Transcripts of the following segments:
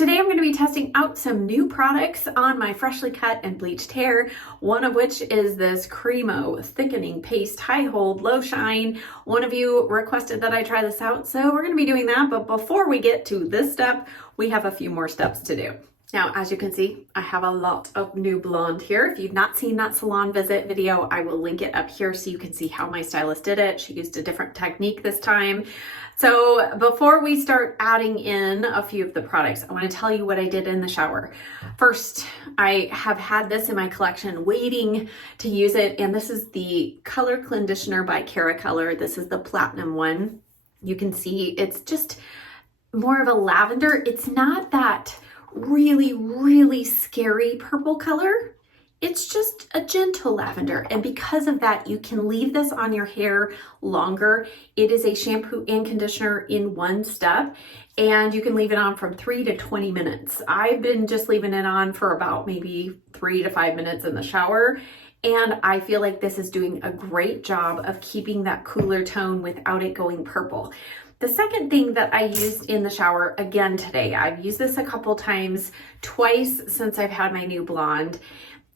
Today I'm going to be testing out some new products on my freshly cut and bleached hair, one of which is this Cremo Thickening Paste High Hold Low Shine. One of you requested that I try this out, so we're going to be doing that. But before we get to this step, we have a few more steps to do. Now, as you can see, I have a lot of new blonde here. If you've not seen that salon visit video, I will link it up here so you can see how my stylist did it. She used a different technique this time. So before we start adding in a few of the products, I want to tell you what I did in the shower. First, I have had this in my collection waiting to use it, and this is the Color Conditioner by Cara Color. This is the platinum one. You can see it's just more of a lavender. It's not that really scary purple color. It's just a gentle lavender, and because of that, you can leave this on your hair longer. It is a shampoo and conditioner in one step, and you can leave it on from 3 to 20 minutes. I've been just leaving it on for about maybe 3 to 5 minutes in the shower, and I feel like this is doing a great job of keeping that cooler tone without it going purple. The second thing that I used in the shower again today, I've used this a couple times, twice since I've had my new blonde,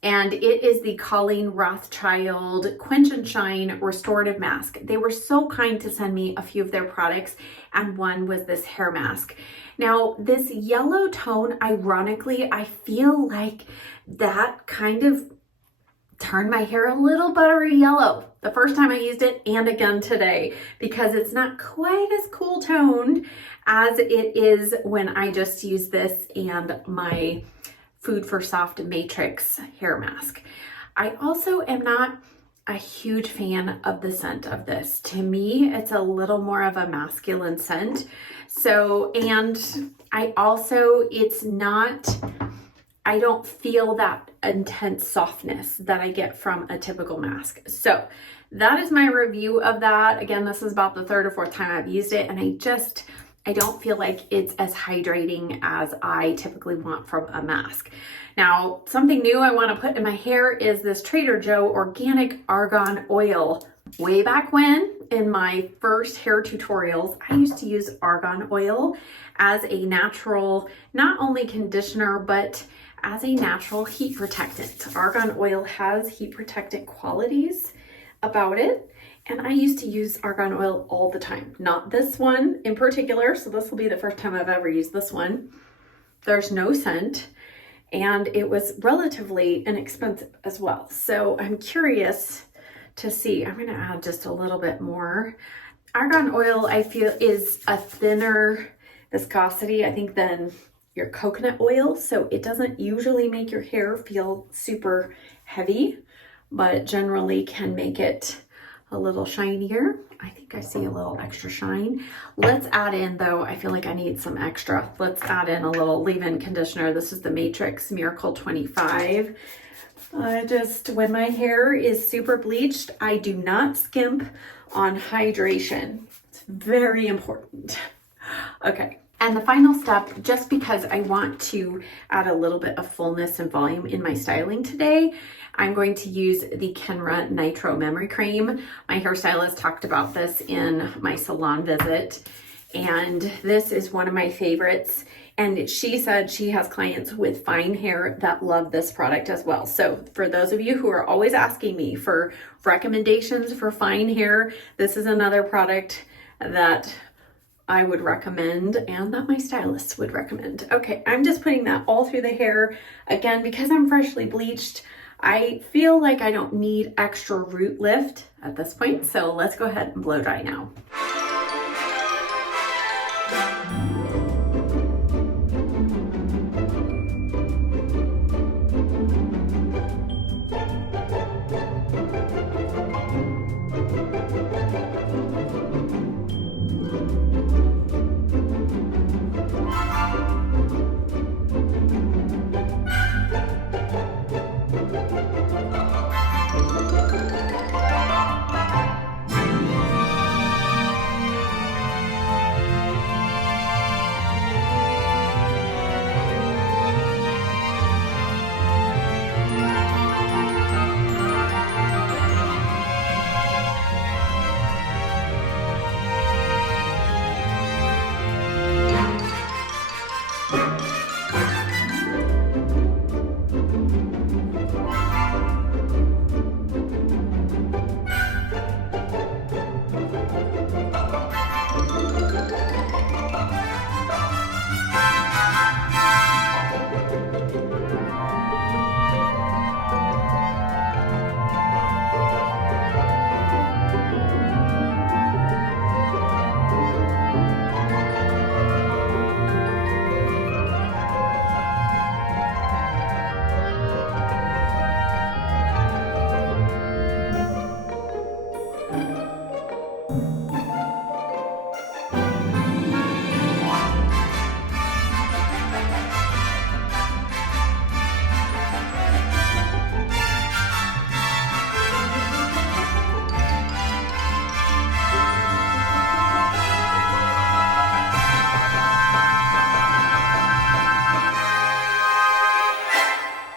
and it is the Colleen Rothschild Quench and Shine Restorative Mask. They were so kind to send me a few of their products, and one was this hair mask. Now, this yellow tone, ironically, I feel like that kind of turned my hair a little buttery yellow the first time I used it and again today, because it's not quite as cool toned as it is when I just use this and my Food for Soft Matrix hair mask. I also am not a huge fan of the scent of this. To me, it's a little more of a masculine scent. So, and I don't feel that intense softness that I get from a typical mask. So that is my review of that. Again, this is about the third or fourth time I've used it, and I don't feel like it's as hydrating as I typically want from a mask. Now, something new I want to put in my hair is this Trader Joe organic argan oil. Way back when, in my first hair tutorials, I used to use argan oil as a natural, not only conditioner, but as a natural heat protectant. Argan oil has heat protectant qualities about it. And I used to use argan oil all the time. Not this one in particular, so this will be the first time I've ever used this one. There's no scent, and it was relatively inexpensive as well. So I'm curious to see. I'm gonna add just a little bit more. Argan oil, I feel, is a thinner viscosity, I think, than your coconut oil. So it doesn't usually make your hair feel super heavy, but generally can make it a little shinier. I think I see a little extra shine. Let's add in, though, I feel like I need some extra. Let's add in a little leave-in conditioner. This is the Matrix Miracle 25. When my hair is super bleached, I do not skimp on hydration. It's very important. Okay. And the final step, just because I want to add a little bit of fullness and volume in my styling today, I'm going to use the Kenra Nitro Memory Cream. My hairstylist talked about this in my salon visit, and this is one of my favorites. And she said she has clients with fine hair that love this product as well. So for those of you who are always asking me for recommendations for fine hair, this is another product that I would recommend and that my stylists would recommend. Okay, I'm just putting that all through the hair. Again, because I'm freshly bleached, I feel like I don't need extra root lift at this point. So let's go ahead and blow dry now.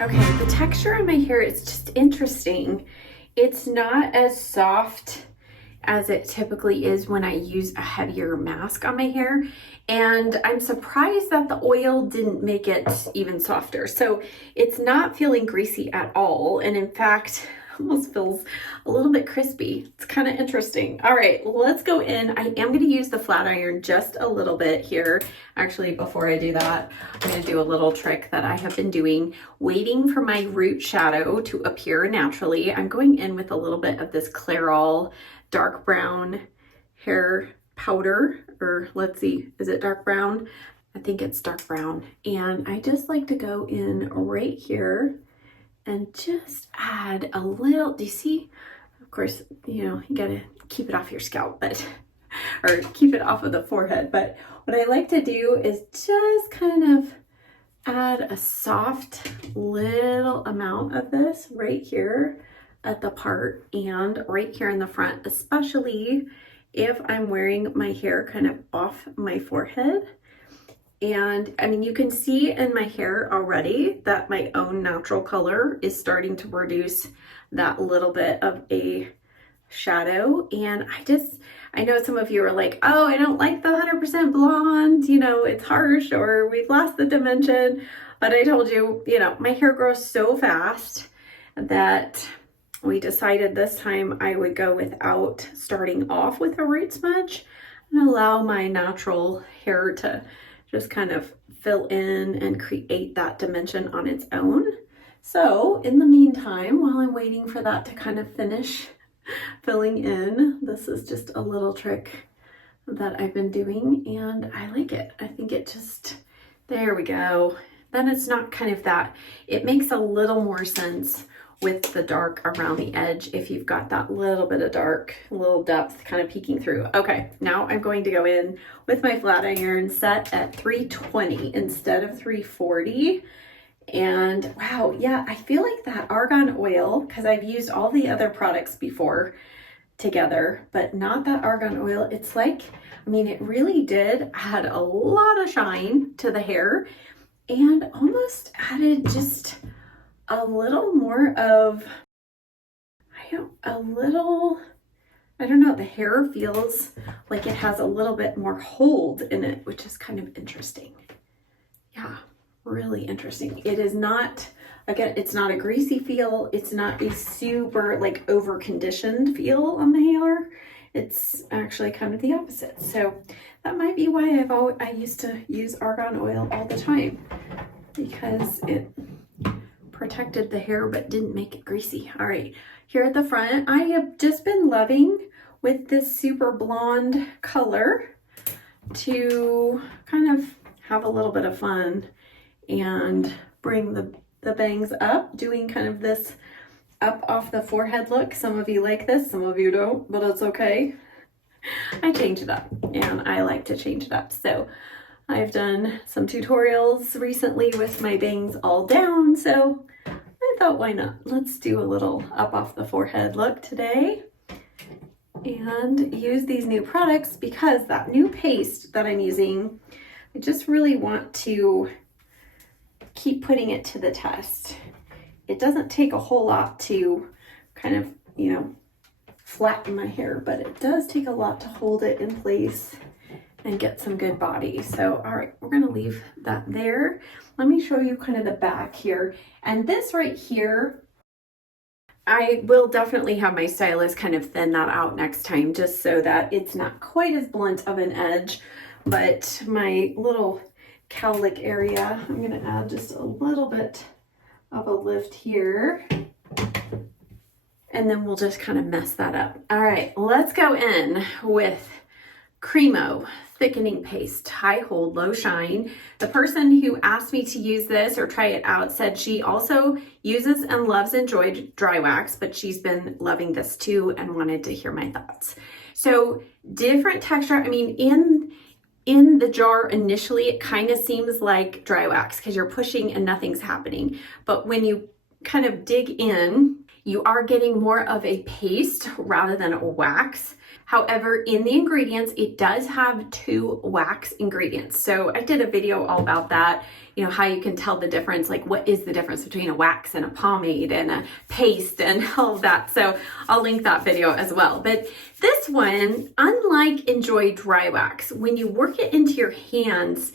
Okay, the texture on my hair is just interesting. It's not as soft as it typically is when I use a heavier mask on my hair. And I'm surprised that the oil didn't make it even softer. So it's not feeling greasy at all. And in fact, almost feels a little bit crispy. It's kind of interesting. All right, let's go in. I am going to use the flat iron just a little bit here. Actually, before I do that, I'm going to do a little trick that I have been doing, waiting for my root shadow to appear naturally. I'm going in with a little bit of this Clairol dark brown hair powder, or let's see, is it dark brown? I think it's dark brown. And I just like to go in right here and just add a little, do you see? Of course, you know, you gotta keep it off your scalp, but, or keep it off of the forehead. But what I like to do is just kind of add a soft little amount of this right here at the part and right here in the front, especially if I'm wearing my hair kind of off my forehead. And I mean, you can see in my hair already that my own natural color is starting to produce that little bit of a shadow. And I know some of you are like, oh, I don't like the 100% blonde, you know, it's harsh, or we've lost the dimension. But I told you, you know, my hair grows so fast that we decided this time I would go without starting off with a root smudge and allow my natural hair to just kind of fill in and create that dimension on its own. So in the meantime, while I'm waiting for that to kind of finish filling in, this is just a little trick that I've been doing and I like it. I think it just, there we go. Then it's not kind of that, it makes a little more sense with the dark around the edge if you've got that little bit of dark, little depth kind of peeking through. Okay, now I'm going to go in with my flat iron set at 320 instead of 340. And wow, yeah, I feel like that argan oil, because I've used all the other products before together, but not that argan oil. It's like, I mean, it really did add a lot of shine to the hair and almost added just a little more of, I don't know, the hair feels like it has a little bit more hold in it, which is kind of interesting. Yeah, really interesting. It is not, again, it's not a greasy feel. It's not a super like over conditioned feel on the hair. It's actually kind of the opposite. So that might be why I used to use argan oil all the time, because it protected the hair but didn't make it greasy. All right, here at the front, I have just been loving with this super blonde color to kind of have a little bit of fun and bring the bangs up, doing kind of this up off the forehead look. Some of you like this, some of you don't, but it's okay. I change it up and I like to change it up. So I've done some tutorials recently with my bangs all down, so I thought, why not? Let's do a little up off the forehead look today and use these new products, because that new paste that I'm using, I just really want to keep putting it to the test. It doesn't take a whole lot to kind of, you know, flatten my hair, but it does take a lot to hold it in place and get some good body. So, all right, we're gonna leave that there. Let me show you kind of the back here. And this right here, I will definitely have my stylist kind of thin that out next time, just so that it's not quite as blunt of an edge. But my little cowlick area, I'm gonna add just a little bit of a lift here. And then we'll just kind of mess that up. All right, let's go in with Cremo thickening paste, high hold, low shine. The person who asked me to use this or try it out said she also uses and loves enjoyed dry wax, but she's been loving this too and wanted to hear my thoughts. So different texture. I mean, in the jar initially, it kind of seems like dry wax because you're pushing and nothing's happening. But when you kind of dig in, you are getting more of a paste rather than a wax. However, in the ingredients, it does have 2 wax ingredients. So I did a video all about that, you know, how you can tell the difference, like what is the difference between a wax and a pomade and a paste and all of that. So I'll link that video as well. But this one, unlike Enjoy Dry Wax, when you work it into your hands,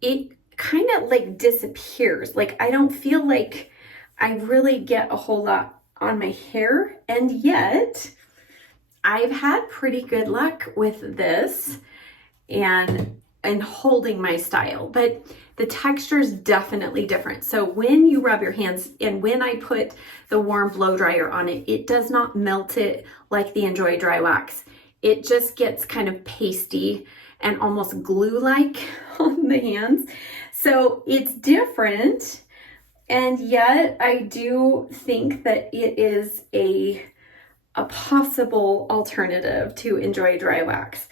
it kind of like disappears. Like I don't feel like I really get a whole lot on my hair, and yet I've had pretty good luck with this and holding my style, but the texture is definitely different. So when you rub your hands and when I put the warm blow dryer on it, it does not melt it like the Enjoy Dry Wax. It just gets kind of pasty and almost glue-like on the hands. So it's different, and yet I do think that it is a possible alternative to Enjoy Dry Wax.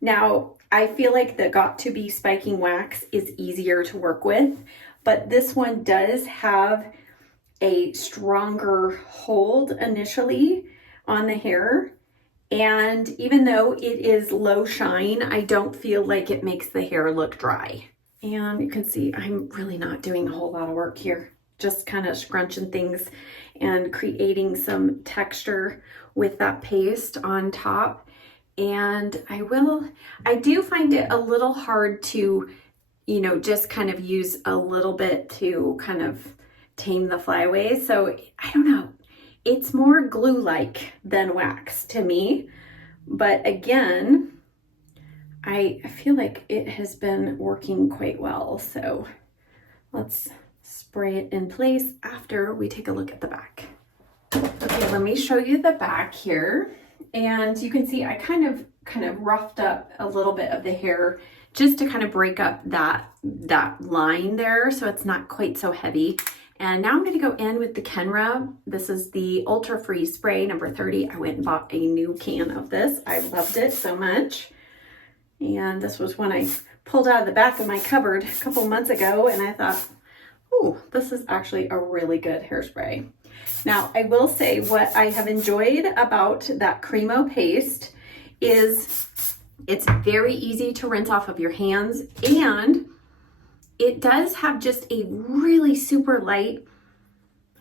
Now, I feel like the Got To Be Spiking Wax is easier to work with, but this one does have a stronger hold initially on the hair. And even though it is low shine, I don't feel like it makes the hair look dry. And you can see I'm really not doing a whole lot of work here, just kind of scrunching things and creating some texture with that paste on top. And I do find it a little hard to, you know, just kind of use a little bit to kind of tame the flyaways. So I don't know, it's more glue-like than wax to me. But again, I feel like it has been working quite well. So let's spray it in place after we take a look at the back. Okay, let me show you the back here. And you can see I kind of roughed up a little bit of the hair just to kind of break up that line there so it's not quite so heavy. And now I'm going to go in with the Kenra. This is the Ultra Free Spray number 30. I went and bought a new can of this. I loved it so much. And this was one I pulled out of the back of my cupboard a couple months ago, and I thought, oh, this is actually a really good hairspray. Now, I will say what I have enjoyed about that Cremo paste is it's very easy to rinse off of your hands, and it does have just a really super light,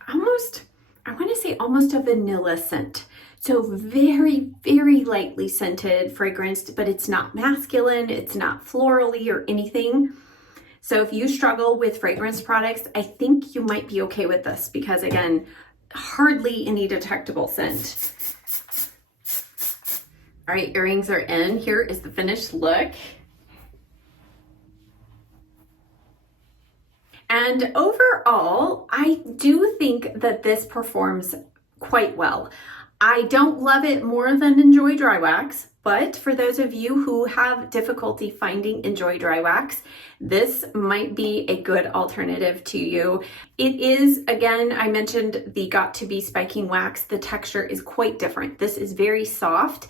almost, I want to say almost a vanilla scent. So very, very lightly scented fragrance, but it's not masculine, it's not florally or anything. So if you struggle with fragrance products, I think you might be okay with this because again, hardly any detectable scent. All right, earrings are in. Here is the finished look. And overall, I do think that this performs quite well. I don't love it more than Enjoy Dry Wax, but for those of you who have difficulty finding Enjoy Dry Wax, this might be a good alternative to you. It is, again, I mentioned the Got To Be Spiking Wax. The texture is quite different. This is very soft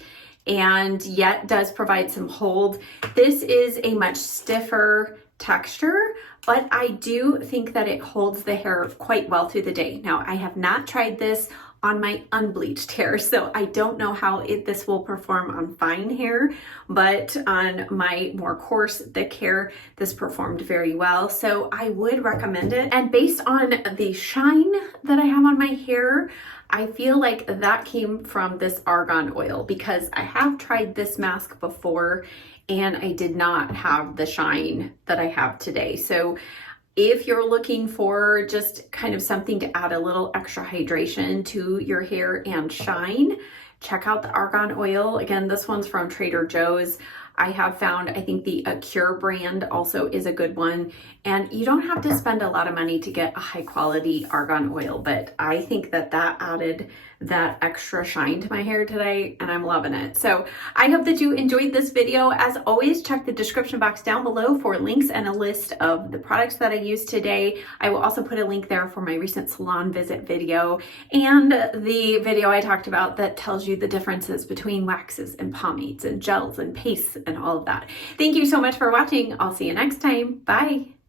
and yet does provide some hold. This is a much stiffer texture, but I do think that it holds the hair quite well through the day. Now, I have not tried this on my unbleached hair, so I don't know how this will perform on fine hair, but on my more coarse, thick hair, this performed very well. So I would recommend it. And based on the shine that I have on my hair, I feel like that came from this argan oil because I have tried this mask before and I did not have the shine that I have today. So if you're looking for just kind of something to add a little extra hydration to your hair and shine, check out the argan oil. Again, this one's from Trader Joe's. I have found, I think the Cure brand also is a good one. And you don't have to spend a lot of money to get a high quality argan oil, but I think that that added that extra shine to my hair today and I'm loving it. So I hope that you enjoyed this video. As always, check the description box down below for links and a list of the products that I used today. I will also put a link there for my recent salon visit video and the video I talked about that tells you the differences between waxes and pomades and gels and pastes and all of that. Thank you so much for watching. I'll see you next time. Bye.